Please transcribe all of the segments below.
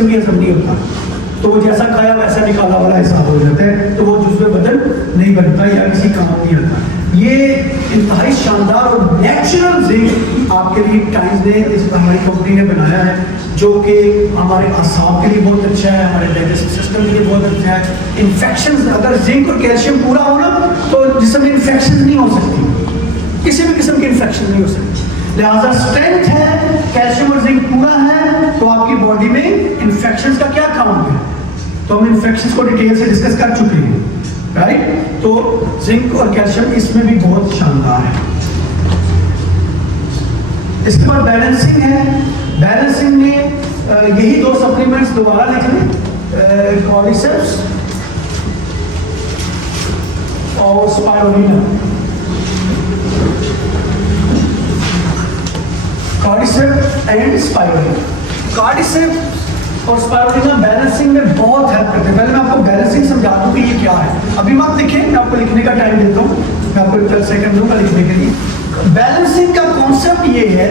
जिस्म की हजम नहीं होता, तो वो जैसा खाया वैसा निकाला वाला हिसाब हो जाता है, तो वो जुज़्व बदन नहीं बनता या किसी काम नहीं आता। ये इंतहाई शानदार और नेचुरल जिंक आपके लिए टाइम्स ने हमारी कंपनी ने बनाया है, जो कि हमारे असाब के लिए बहुत अच्छा है, हमारे डाइजेस्टिव सिस्टम के लिए बहुत अच्छा है। इन्फेक्शन, अगर जिंक और कैल्शियम पूरा हो ना तो जिसमें इन्फेक्शन नहीं हो सकती, किसी भी किस्म की इन्फेक्शन नहीं हो सकती। लिहाजा स्ट्रेंथ है, कैल्शियम और जिंक पूरा है, तो आपकी बॉडी में इन्फेक्शन का क्या काम है, तो हम इन्फेक्शन को डिटेल से डिस्कस कर चुके हैं, राइट। तो जिंक और कैल्शियम इसमें भी बहुत शानदार है। इसके बाद बैलेंसिंग है। बैलेंसिंग में यही दो सप्लीमेंट्स दोबारा लिख लें, कॉर्डिसेप्स और spirulina. Cordyceps and spirulina, cordyceps और स्पाइरुलिना बैलेंसिंग में बहुत हेल्प करते हैं। पहले मैं आपको बैलेंसिंग समझा दूं कि ये क्या है। अभी मत लिखें, मैं आपको लिखने का टाइम देता हूँ, मैं आपको 10 सेकंड दूंगा लिखने के लिए। बैलेंसिंग का कॉन्सेप्ट ये है,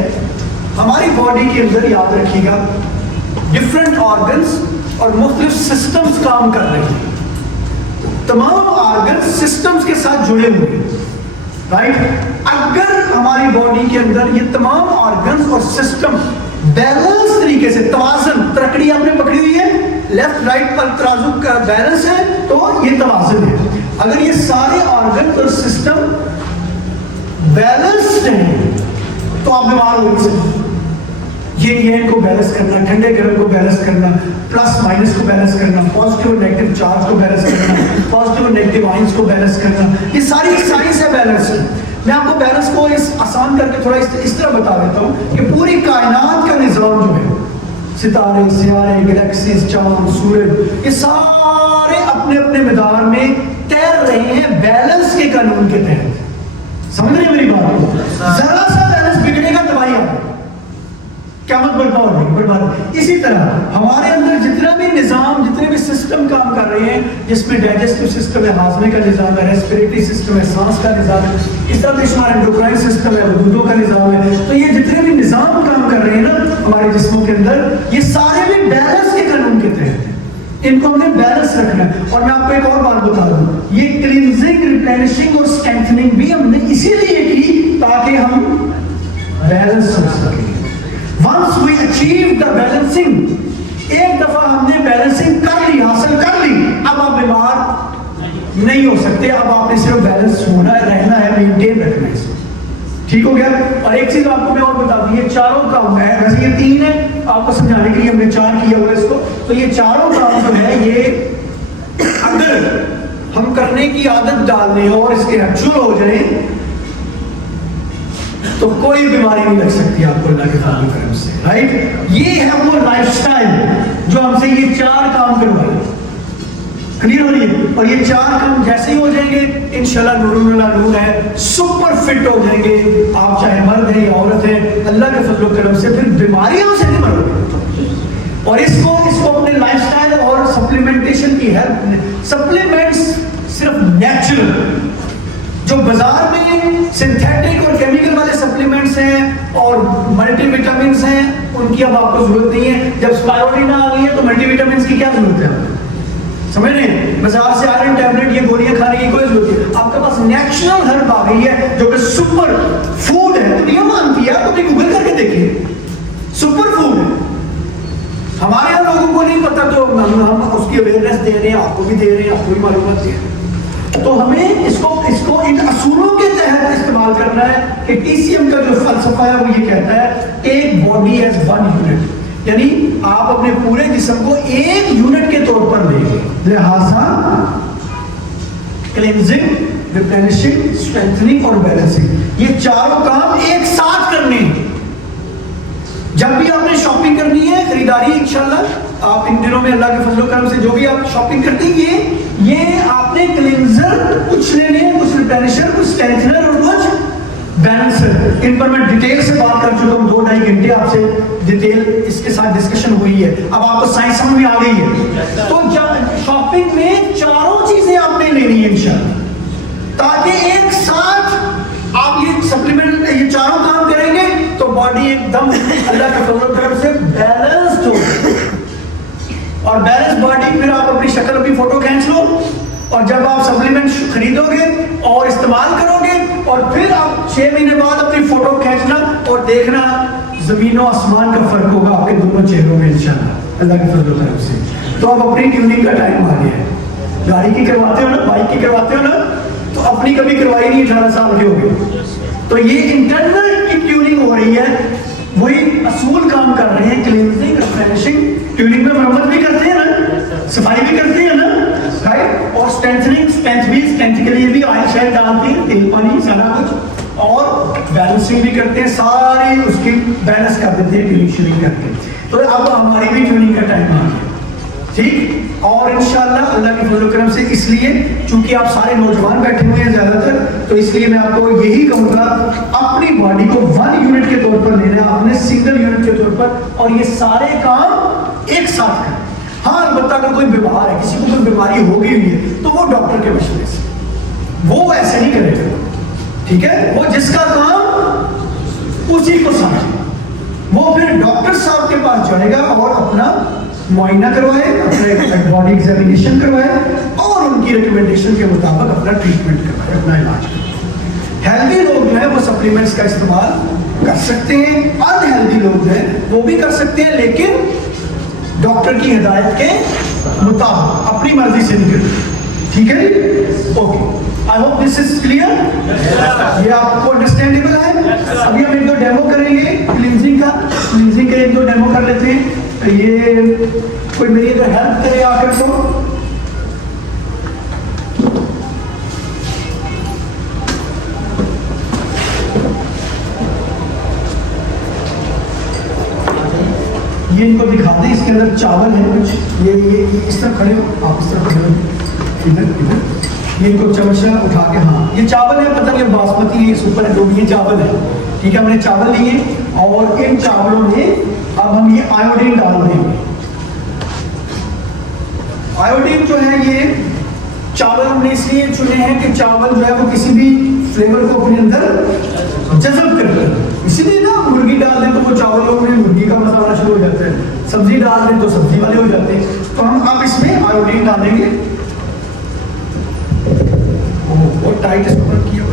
हमारी बॉडी के अंदर याद रखिएगा डिफरेंट ऑर्गन्स और मुख्तलिफ सिस्टम्स काम कर रहे हैं। तमाम ऑर्गन्स सिस्टम्स के साथ जुड़े हुए हैं, राइट। अगर हमारी बॉडी के अंदर ये तमाम ऑर्गन्स और सिस्टम बैलेंस तरीके से, तवाज़ुन, तरकड़ी आपने पकड़ी हुई है, लेफ्ट राइट पर तराजू का बैलेंस है, तो ये तवाज़ुन है। अगर ये सारे ऑर्गन्स और सिस्टम बैलेंस्ड हैं तो आप बीमार हो नहीं सकते। ये को बैलेंस करना, ठंडे गर्म को बैलेंस करना, प्लस माइनस को बैलेंस करना, पॉजिटिव और नेगेटिव चार्ज को बैलेंस करना, पॉजिटिव और नेगेटिव आयंस को बैलेंस करना, ये सारी साइंस है बैलेंस। मैं आपको बैलेंस को इस आसान करके थोड़ा इस तरह बता देता हूँ कि पूरी कायनात का निज़ाम जो है, सितारे, सियारे, गैलेक्सीज, चांद, सूरज, ये सारे अपने अपने मैदान में तैर रहे हैं बैलेंस के कानून के तहत। समझ रहे हैं मेरी बात को? जरा सा बैलेंस बिगड़ेगा तबाही आ क़यामत बर्पा हो गई, बर्बाद। इसी तरह हमारे अंदर जितना भी निज़ाम, जितने भी सिस्टम काम कर रहे हैं, जिसमें डाइजेस्टिव सिस्टम है, हाजमे का निज़ाम है, रेस्पिरेटरी सिस्टम है, सांस का निज़ाम है, इस तरह बेशुमार एंडोक्राइन सिस्टम है, वजूदों का निज़ाम है, तो ये जितने भी निज़ाम काम कर रहे हैं ना हमारे जिस्मों के अंदर, ये सारे भी बैलेंस के कानून के तहत हैं। इनको हमने बैलेंस रखना है। और मैं आपको एक और बात बता दूं, ये क्लींजिंग, रिप्लेनिशिंग और स्ट्रेंथनिंग भी हमने इसीलिए की ताकि हम बैलेंस हो सके। Once we achieve the balancing, एक दफा हमने बैलेंसिंग कर ली, हासिल कर ली, अब आप बीमार नहीं हो सकते। अब आपने सिर्फ बैलेंस होना है, रहना है, मेंटेन रखना है। ठीक हो गया। और एक चीज आपको मैं और बता दूं, ये चारों काम है, वैसे ये 3 है, आपको समझाने के लिए हमने 4 किया हुआ इसको। तो ये चारों काम जो है, ये अगर हम करने की आदत डाल दें और इसके एक्चुअल हो जाए तो कोई बीमारी नहीं लग सकती आपको अल्लाह के फजल करम से, राइट। ये है वो लाइफस्टाइल जो हमसे ये 4 काम करवाए। क्लियर हो रही है? और ये 4 काम जैसे ही हो जाएंगे इंशाल्लाह नूरुल नूर है, सुपर फिट हो जाएंगे आप, चाहे मर्द है या औरत है, अल्लाह के फजल करम से फिर बीमारियों से नहीं मरोगे। और इसको अपने लाइफस्टाइल और सप्लीमेंटेशन की हेल्प, सप्लीमेंट्स सिर्फ नेचुरल, जो बाजार में सिंथेटिक और केमिकल वाले सप्लीमेंट्स हैं और मल्टीविटामिन हैं, उनकी अब आपको जरूरत नहीं है। जब स्पाइरुलिना आ गई है तो मल्टीविटामिन की क्या जरूरत है? समझ रहे हैं? बाजार से आयरन टैबलेट, ये गोलियां खाने की कोई जरूरत नहीं। आपके पास नेचुरल हर्ब आ गई है जो कि सुपर फूड है, दुनिया मानती है। आप गूगल करके देखिए, सुपर फूड है। हमारे यहाँ लोगों को नहीं पता, तो हम उसकी अवेयरनेस दे रहे हैं, आपको भी दे रहे हैं, आपको भी मालूमात दे रहे हैं। तो हमें इसको इन असूलों के तहत इस्तेमाल करना है कि टीसीएम का जो फलसफा है वो ये कहता है एक बॉडी एज 1 यूनिट, यानी आप अपने पूरे जिस्म को एक यूनिट के तौर पर लेंगे। लिहाजा क्लींजिंग, रिप्लेनिशिंग, स्ट्रेंथनिंग और बैलेंसिंग, ये चारों काम एक साथ करने हैं। जब भी आपने शॉपिंग करनी है, खरीदारी, इंशाल्लाह आप इन दिनों में अल्लाह के फजल करम से जो भी आप शॉपिंग करते हैं, ये आपने क्लींजर कुछ लेने हैं, कुछ रिप्लेनिशर, कुछ स्ट्रेंथनर और कुछ बैलेंसर। इन पर मैं डिटेल से बात कर चुका हूँ, 2-2.5 घंटे आपसे डिटेल इसके साथ डिस्कशन हुई है। अब आपको साइंस समझ में आ गई है। तो शॉपिंग में चारों चीजें आपने लेनी है इंशाल्लाह, ताकि एक साथ आप ये सप्लीमेंट, ये चारों काम करेंगे तो बॉडी एकदम अल्लाह के फजल करम से बैलेंस्ड हो। और बैलेंस बॉडी फिर आप अपनी शक्ल की फोटो खींच लो, और जब आप सप्लीमेंट खरीदोगे और इस्तेमाल करोगे और फिर आप 6 महीने बाद अपनी फोटो खींचना और देखना जमीनों आसमान का फर्क होगा आपके दोनों चेहरों में इंशाल्लाह अल्लाह की फजल तरफ से। तो अब अपनी ट्यूनिंग का टाइम आ गया है। गाड़ी की करवाते हो ना, बाइक की करवाते हो ना, तो अपनी कभी करवाई नहीं, 18 साल के हो गए, तो ये इंटरनल की ट्यूनिंग हो रही है, वही असूल काम कर रहे हैं, क्लींजिंग, रिफ्रेशिंग, ट्यूनिंग में मरम्मत भी करते हैं ना, सफाई भी करते हैं ना, राइट, और स्ट्रेंथनिंग, स्ट्रेंथ के लिए भी ऑयल शायल डालते हैं, तेल पानी सारा कुछ, और बैलेंसिंग भी करते हैं, सारी उसकी बैलेंस कर देते हैं ट्यूनिंग श्यूनिंग करके। तो अब हमारी भी ट्यूनिंग का टाइम आ गया, ठीक, और इंशाल्लाह अल्लाह के फजल करम से, इसलिए चूंकि आप सारे नौजवान बैठे हुए हैं ज्यादातर, तो इसलिए मैं आपको यही कहूंगा अपनी बॉडी को 1 यूनिट के तौर पर लेना, अपने सिंगल यूनिट के तौर पर, और ये सारे काम एक साथ करें। हाँ, अलबत्ता अगर कोई बीमार है, किसी को कोई बीमारी हो गई हुई है, तो वो डॉक्टर के मशवरे से, वो ऐसे नहीं करेगा, ठीक है, वो जिसका काम उसी को समझे, वो फिर डॉक्टर साहब के पास जाएगा और अपना मुआयना करवाए, अपने बॉडी एग्जामिनेशन करवाए और उनकी रिकमेंडेशन के मुताबिक अपना ट्रीटमेंट करवाए, अपना इलाज करवाए। हेल्दी लोग जो है वो सप्लीमेंट्स का इस्तेमाल कर सकते हैं, अनहेल्दी लोग जो है वो भी कर सकते हैं, लेकिन डॉक्टर की हिदायत के मुताबिक, अपनी मर्जी से नहीं करते, ठीक है, okay. I hope this is clear, ये आपको अंडरस्टैंडेबल है। अभी हम 1-2 डेमो करेंगे क्लींजिंग का, क्लींजिंग के 1-2 डेमो कर लेते हैं। ये कोई मेरी इधर हेल्प करे आकर तो, ये इनको दिखा दें, इसके अंदर चावल है कुछ, ये इस तरफ खड़े हो आप, इस तरफ खड़े हो, इधर ये इनको चमचा उठा के, हाँ ये चावल है, पता नहीं बासमती है, सुपर जो भी ये चावल है, ठीक है, हमने चावल लिए और इन चावलों में अब हम ये आयोडीन डाल देंगे। आयोडीन जो है ये चावल हमने इसलिए चुने हैं कि चावल जो है वो किसी भी फ्लेवर को अपने अंदर जज़ब करता है, इसीलिए ना मुर्गी डाल दें तो वो चावलों में मुर्गी का मजा आना शुरू हो जाता है, सब्जी डाल दें तो सब्जी वाले हो जाते हैं। तो हम अब इसमें आयोडीन डालेंगे, और टाइट इसको किया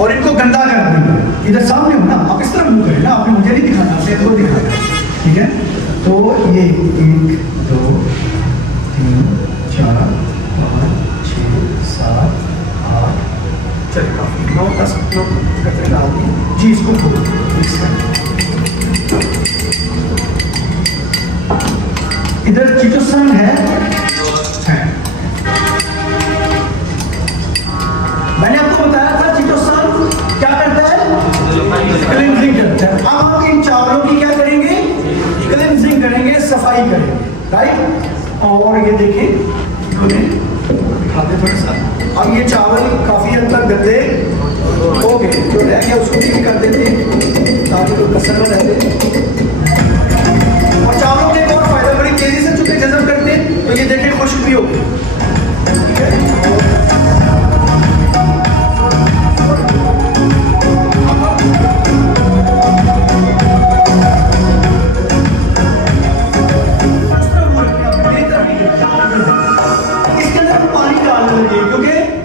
और इनको गंदा कर देंगे। इधर सामने हो ना, आप इस तरह मुंह करें ना, आपने मुझे नहीं दिखाना, आपने इनको दिखाना, ठीक है। तो ये 1 2 3 4 5 6 7 8 चलिए काफी 9 10 कतरे डाल दिए जी, इसको मिक्स कर। इधर चिटोसन है। मैंने आपको बताया था चिटोसन क्या करता है, क्लींजिंग करता है। अब हम इन चावलों की क्या करेंगे, क्लींजिंग करेंगे, सफाई करेंगे, राइट। और ये देखिए दिखाते थोड़ा सा, अब ये चावल काफी हद तक गंदे हो गए, जो रह गया उसको भी कर देते हैं ताकि कोई कसर न रहे। और चावलों के एक और फायदा, बड़ी तेजी से चूंकि जज़ब करते हैं, तो ये देखिए खुश्क भी हो गए, ठीक है।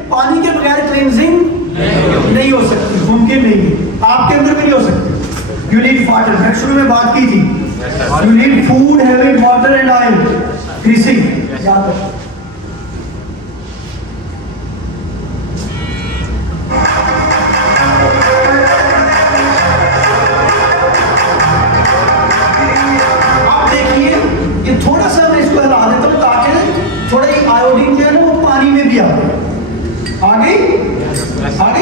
पानी के बगैर क्लींजिंग नहीं हो सकती, मुमकिन नहीं है, आपके अंदर भी नहीं हो सकती। यू नीड वाटर, मैं शुरू में बात की थी, you need food having water and oil, greasing, याद रखो। आप देखिए ये थोड़ा सा मैं इसको हिला देता हूं ताकि थोड़ा ये आयोडीन जो है ना वो पानी में भी आ गई,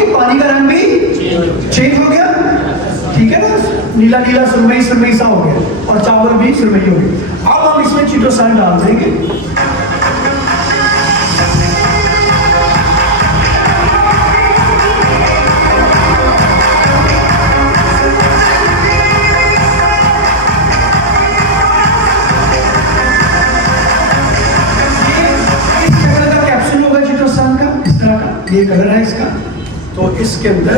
पानी का रंग भी चेंज हो गया, ठीक है ना, नीला नीला सुरमई सा हो गया, और चावल भी सुरमई हो गया। अब हम इसमें चिटोसन डाल देंगे। ये कलर है इसका, तो इसके अंदर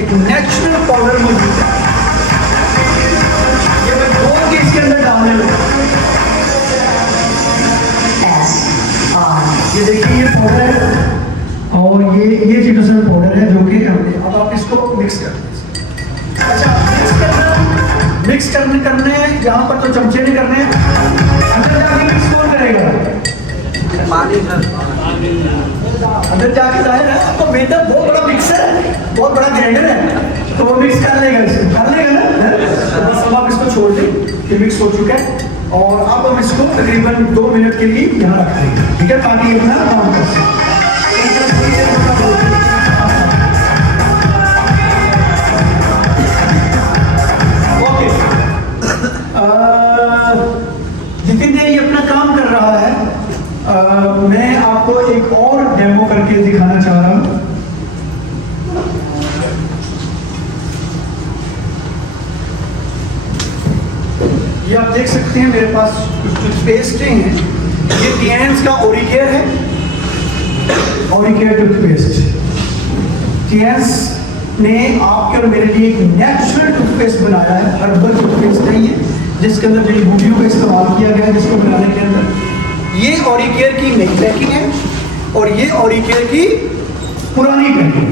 एक नेचुरल पाउडर मौजूद है, ये मैं खोल के इसके अंदर डालने लगा। है जो कि हमने, अब आप इसको मिक्स कर दें। अच्छा, मिक्स करने यहाँ पर तो चमचे नहीं करने, अंदर जाके मिक्स कौन करेगा? पानी अंदर जाके जाए ना, तो मैदा बहुत बड़ा मिक्सर है, बहुत बड़ा ग्राइंडर है, तो वो मिक्स कर लेगा, इसको कर लेगा ना। तो बस अब आप इसको छोड़ दें कि मिक्स हो चुका है, और अब हम इसको तकरीबन 2 मिनट के लिए यहाँ रख देंगे, ठीक है, ताकि अपना काम कर सकें। जितिन ये अपना काम कर रहा है, मैं आपको एक और डेमो करके दिखाना चाह रहा हूं। ये आप देख सकते हैं मेरे पास कुछ टूथपेस्ट हैं, ये टिएंस का ओरिकेयर है, ओरिकेयर टूथपेस्ट। टिएंस ने आपके और मेरे लिए एक नेचुरल टूथपेस्ट बनाया है, हर्बल टूथपेस्ट है ये, जिसके अंदर जड़ी बूटियों का इस्तेमाल किया गया है जिसको बनाने के अंदर। ये ओरिकेयर की नई पैकिंग है और ये ओरिकेयर की पुरानी पैकिंग,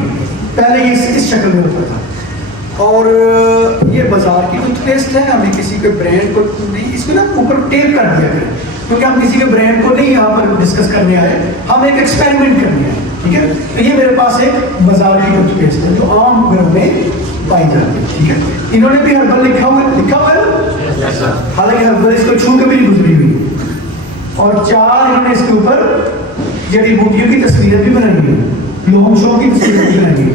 पहले ये इस शक्ल में होता था। और ये बाजार की टूथपेस्ट है, हमें किसी के ब्रांड को नहीं, इसको ना ऊपर टेप कर दिया गया, क्योंकि हम किसी के ब्रांड को नहीं यहाँ पर डिस्कस करने आए, हम एक एक्सपेरिमेंट करने आए, ठीक है। तो ये मेरे पास एक बाजार की टूथपेस्ट है जो आम घरों में पाई जाती है, ठीक है। इन्होंने भी हर्बल लिखा हुआ है, हालांकि हर्बल इसको छू के भी नहीं गुजरी हुई, और 4 इन्होंने इसके ऊपर जड़ी बूटियों की तस्वीरें भी बनाई है, लोमशों की तस्वीरें भी बनाई है,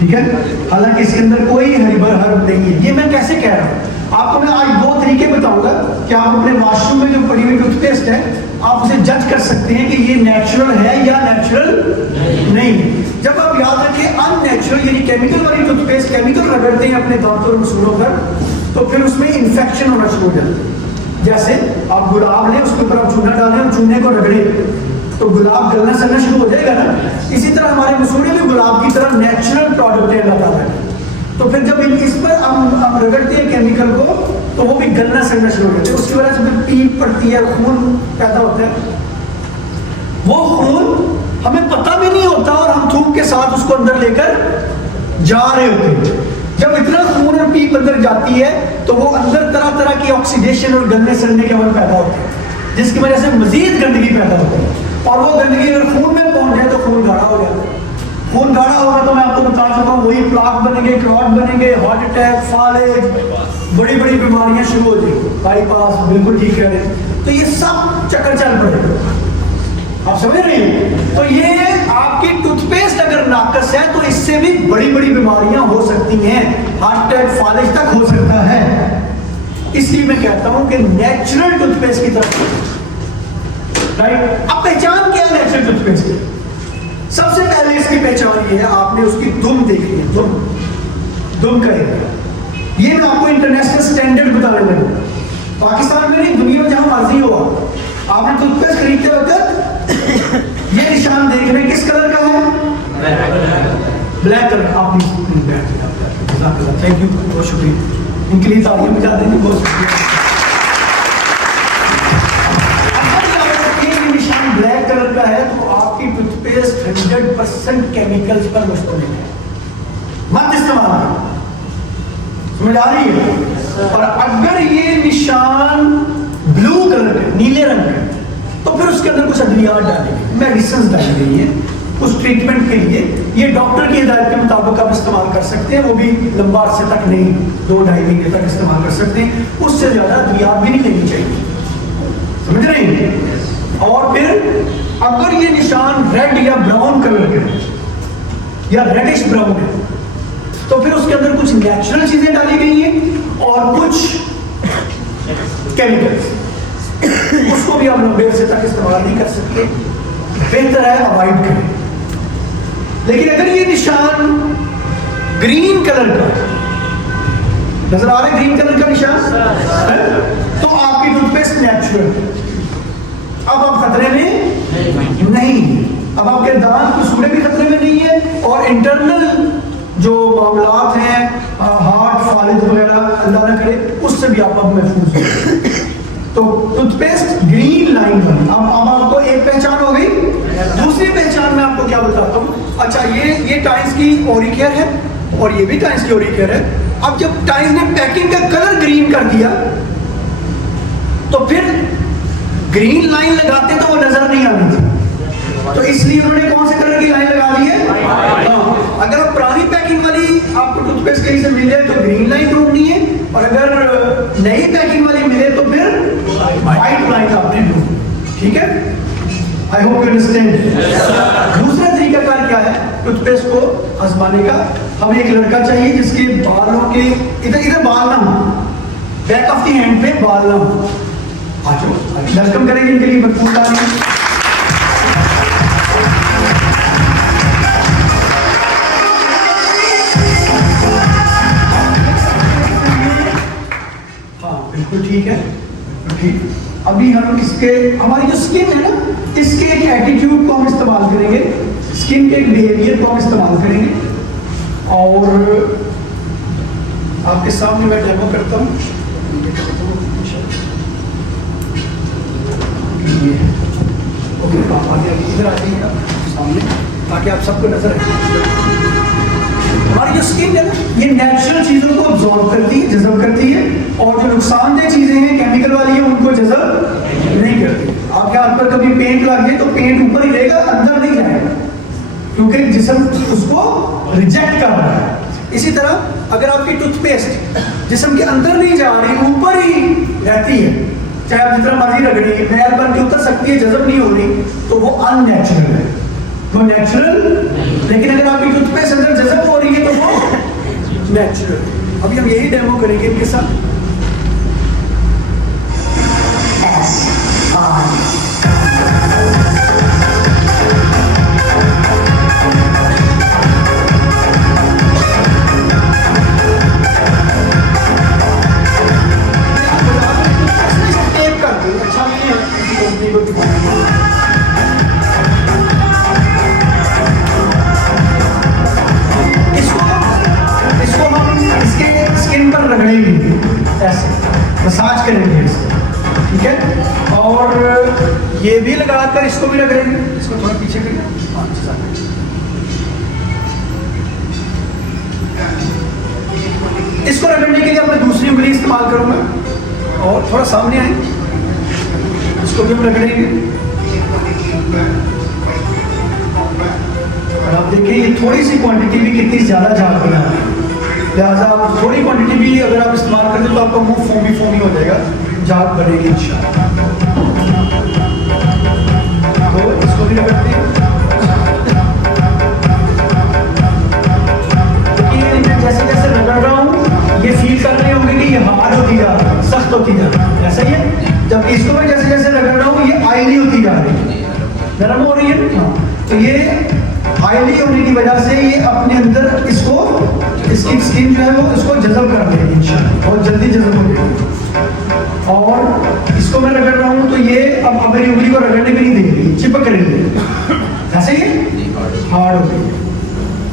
ठीक है। हालांकि इसके अंदर कोई हर्बल हर्ब नहीं है। ये मैं कैसे कह रहा हूँ आपको, मैं आज 2 तरीके बताऊंगा कि आप अपने वॉशरूम में जो पड़ी हुई टूथपेस्ट है, आप उसे जज कर सकते हैं कि ये नेचुरल है या नेचुरल नहीं है। जब आप याद रखें अननेचुरल यानी केमिकल वाली टूथपेस्ट, केमिकल रगड़ते हैं अपने दांतों और मसूड़ों पर, तो फिर उसमें इन्फेक्शन होना शुरू हो जाता है। जैसे आप गुलाब लें, उसके ऊपर आप चूना डालें और चूने को रगड़े, तो गुलाब गलना सड़ना शुरू हो जाएगा ना। इसी तरह हमारे मसूड़े भी गुलाब की तरह नेचुरल प्रोडक्ट है अल्लाह ताला का। तो फिर जब इस पर हम रगड़ते हैं केमिकल को, तो वो भी गलना सड़ना शुरू हो जाता है, उसकी वजह से फिर पीप पड़ती है, खून पैदा होता है। वो खून हमें पता भी नहीं होता और हम थूक के साथ उसको अंदर लेकर जा रहे होते हैं। जब इतना खून और पीप अंदर जाती है तो वो अंदर तरह तरह की ऑक्सीडेशन और गलने सड़ने के अमल पैदा होते हैं, जिसकी वजह से मजीद गंदगी पैदा होती है। और वो गंदगी अगर खून में पहुंच जाए तो खून गाढ़ा हो जाता है। खून गाढ़ा होगा तो मैं आपको बता चुका हूँ, वही प्लाक बनेंगे, क्लॉट बनेंगे, हार्ट अटैक, फालेज, बड़ी बड़ी बीमारियां शुरू हो जाएंगी, बाईपास, बिल्कुल ठीक कह रहे हैं। तो ये सब चक्कर चल पड़ेगा, आप समझ रहे हैं। तो ये आपकी टूथपेस्ट अगर नाकस है तो इससे भी बड़ी बड़ी बीमारियां हो सकती हैं, हार्ट अटैक, फालेज तक हो सकता है। इसलिए मैं कहता हूं कि नेचुरल टूथपेस्ट की तरफ, राइट। अब पहचान क्या है नेचुरल टूथपेस्ट की? सबसे पहले इसकी पहचान ये है, आपने उसकी दुम देखनी है, दुम करेगा। ये मैं आपको इंटरनेशनल स्टैंडर्ड बताने लगा, पाकिस्तान में नहीं, दुनिया में जहां मर्जी हो। आपने टूथपेस्ट खरीदते वक्त ये निशान देख रहे हैं, किस कलर का है? Black colour. आप थैंक यू, बहुत शुक्रिया, इनके लिए तालियां बजा देंगे, बहुत शुक्रिया। निशान ब्लैक कलर का है तो आपकी टूथपेस्ट 100% केमिकल्स पर मुश्तमिल है, मत इस्तेमाल करें, समझ आ रही है। और अगर ये निशान ब्लू कलर का, नीले रंग का, तो फिर उसके अंदर कुछ अद्वियात डालेंगे, मेडिसिन डाली गई है उस ट्रीटमेंट के लिए। ये डॉक्टर की हिदायत के मुताबिक आप इस्तेमाल कर सकते हैं, वो भी लंबा अरसे तक नहीं, 2-2.5 महीने तक इस्तेमाल कर सकते हैं, उससे ज्यादा अद्वियात भी नहीं लेनी चाहिए, समझ रहे हैं। और फिर अगर ये निशान रेड या ब्राउन कलर का है या रेडिश ब्राउन है, तो फिर उसके अंदर कुछ नेचुरल चीजें डाली गई हैं और कुछ केमिकल्स, उसको भी आप लंबे अरसे तक इस्तेमाल नहीं कर सकते, बेहतर है अवॉइड करें। लेकिन अगर ये निशान ग्रीन कलर का नजर आ रहा है, ग्रीन कलर का निशान, तो आपकी टूथपेस्ट नेचुरल है, अब आप खतरे में नहीं, अब आपके दांत कुसूड़े भी खतरे में नहीं है, और इंटरनल जो मामलात हैं, हार्ट, फालिज वगैरह, अल्लाह ना करे, उससे भी आप महफूज हैं। तो टूथपेस्ट ग्रीन लाइन बनी। अब आपको एक पहचान हो गई। दूसरी पहचान मैं आपको क्या बताता हूँ। अच्छा, ये टाइम्स की ओरिकेयर है और ये भी टाइम्स की ओरिकेयर है। अब जब टाइम्स ने पैकिंग का कलर ग्रीन कर दिया तो फिर ग्रीन लाइन लगाते तो वो नजर नहीं आनी थी, तो इसलिए उन्होंने कौन से कलर की लाइन लगा दी है। हाँ, अगर आप पुरानी पैकिंग वाली आपको टूथपेस्ट कहीं से मिल जाए तो ग्रीन लाइन ढूंढनी है, और अगर नई पैकिंग वाली मिले तो फिर व्हाइट लाइन आपने ढूंढनी। ठीक है, आई होप यू अंडरस्टैंड। दूसरा तरीकाकार क्या है टूथपेस्ट को आजमाने का। हमें एक लड़का चाहिए जिसके बालों के इधर बाल ना हो, बैक ऑफ द हैंड पे बाल ना हो। आज वेलकम करेंगे इनके लिए भरपूर ताली। बिल्कुल ठीक है, ठीक। अभी हम इसके हमारी जो स्किन है ना, इसके एक एटीट्यूड को हम इस्तेमाल करेंगे, स्किन के एक बिहेवियर को हम इस्तेमाल करेंगे, और आपके सामने मैं डेमो करता हूँ। ओके, आप आगे इधर आ जाइए आप सामने, ताकि आप सबको नजर आए। हमारी जो स्किन है ना, ये नेचुरल चीजों को अब्सॉर्ब करती है, जज़ब करती है, और जो नुकसानदेह चीजें हैं केमिकल वाली है उनको जज़ब नहीं करती। आपके हाथ पर कभी पेंट लग जाए तो पेंट ऊपर ही रहेगा, अंदर नहीं जाएगा, क्योंकि जिस्म उसको रिजेक्ट कर रहा है। इसी तरह अगर आपकी टूथपेस्ट जिस्म के अंदर नहीं जा रही, ऊपर ही रहती है, चाहे आप जितना मर्जी रगड़िए, मैल बन के उतर सकती है, जज़ब नहीं हो रही, तो वो अननेचुरल है, वो नेचुरल। लेकिन अगर आपकी टूथपेस्ट अंदर जज़ब हो रही है तो वो नेचुरल। अभी हम यही डेमो करेंगे इनके साथ। टेप कर दो, अच्छा नहीं है कंपनी को दिखाना। स्किन पर रगड़ेंगे, ऐसे मसाज करेंगे इसको, ठीक है। और ये भी लगाकर इसको भी रगड़ेंगे, इसको थोड़ा पीछे करिए। इसको रगड़ने के लिए मैं दूसरी उंगली इस्तेमाल करूंगा, और थोड़ा सामने आए, इसको भी हम रगड़ेंगे। और आप देखिए ये थोड़ी सी क्वांटिटी भी कितनी ज्यादा झाग बना है, लिहाजा आप थोड़ी क्वांटिटी भी अगर आप इस्तेमाल करते हैं तो आपका मुंह फोमी हो जाएगा, झाग बनेगी इंशाल्लाह। तो इसको भी रगड़ते हैं। जैसे जैसे रगड़ रहा हूँ ये फील कर रहे होंगे कि ये हार्ड होती जा रही है, सख्त होती जा रही है, ऐसा ही है। जबकि इसको मैं जैसे जैसे रगड़ रहा हूँ ये ऑयली होती जा रही है, नरम हो रही है। हाँ, तो ये ऑयली होने की वजह से ये अपने अंदर इसको, इसकी स्किन जो है वो इसको जज़ब कर देगी इंशाल्लाह, बहुत जल्दी जज़ब हो जाएगी। और इसको मैं रगड़ रहा हूँ तो ये अब मेरी उंगली को रगड़ने भी नहीं देगी, चिपक रही है, ऐसे ही हार्ड हो गई।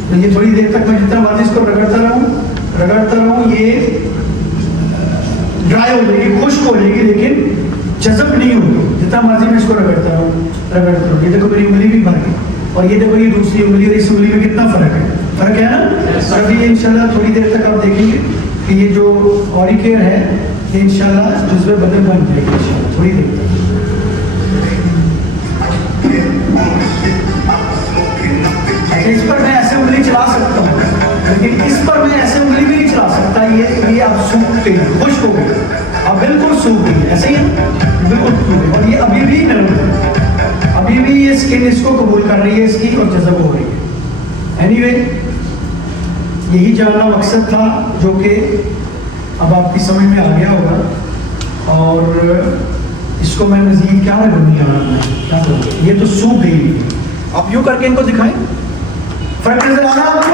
तो ये थोड़ी देर तक मैं जितना मर्जी इसको रगड़ता रहूँ ये ड्राई हो जाएगी, खुश्क हो जाएगी, लेकिन जज़ब नहीं होगी। जितना मर्जी मैं इसको रगड़ता रहूँ। ये देखो मेरी उंगली भी भर गई, और ये देखो ये दूसरी उंगली और इस उंगली में कितना फर्क है ना। और अभी ये इंशाल्लाह थोड़ी देर तक आप देखेंगे कि ये जो ओरिकेयर है ये इंशाल्लाह जुज़्वे बदन बन जाएगी इंशाल्लाह थोड़ी देर तक। अच्छा, इस पर मैं ऐसे उंगली चला सकता हूँ, लेकिन इस पर मैं ऐसे उंगली भी नहीं चला सकता। ये अब सूख गई, खुश्क हो गई, अब बिल्कुल सूख गई, ऐसे ही बिल्कुल सूख गई, और ये अभी भी नरम है, अभी भी ये स्किन इसको कबूल कर रही है इसकी, और जज़ब हो रही है। एनीवे, यही जानना मकसद था, जो कि अब आपकी समझ में आ गया होगा। और इसको मैं मज़ीद क्या रखूँगी, ये तो सूख गई। आप यूँ करके इनको दिखाएं, फर्क नजर आ रहा है आपको?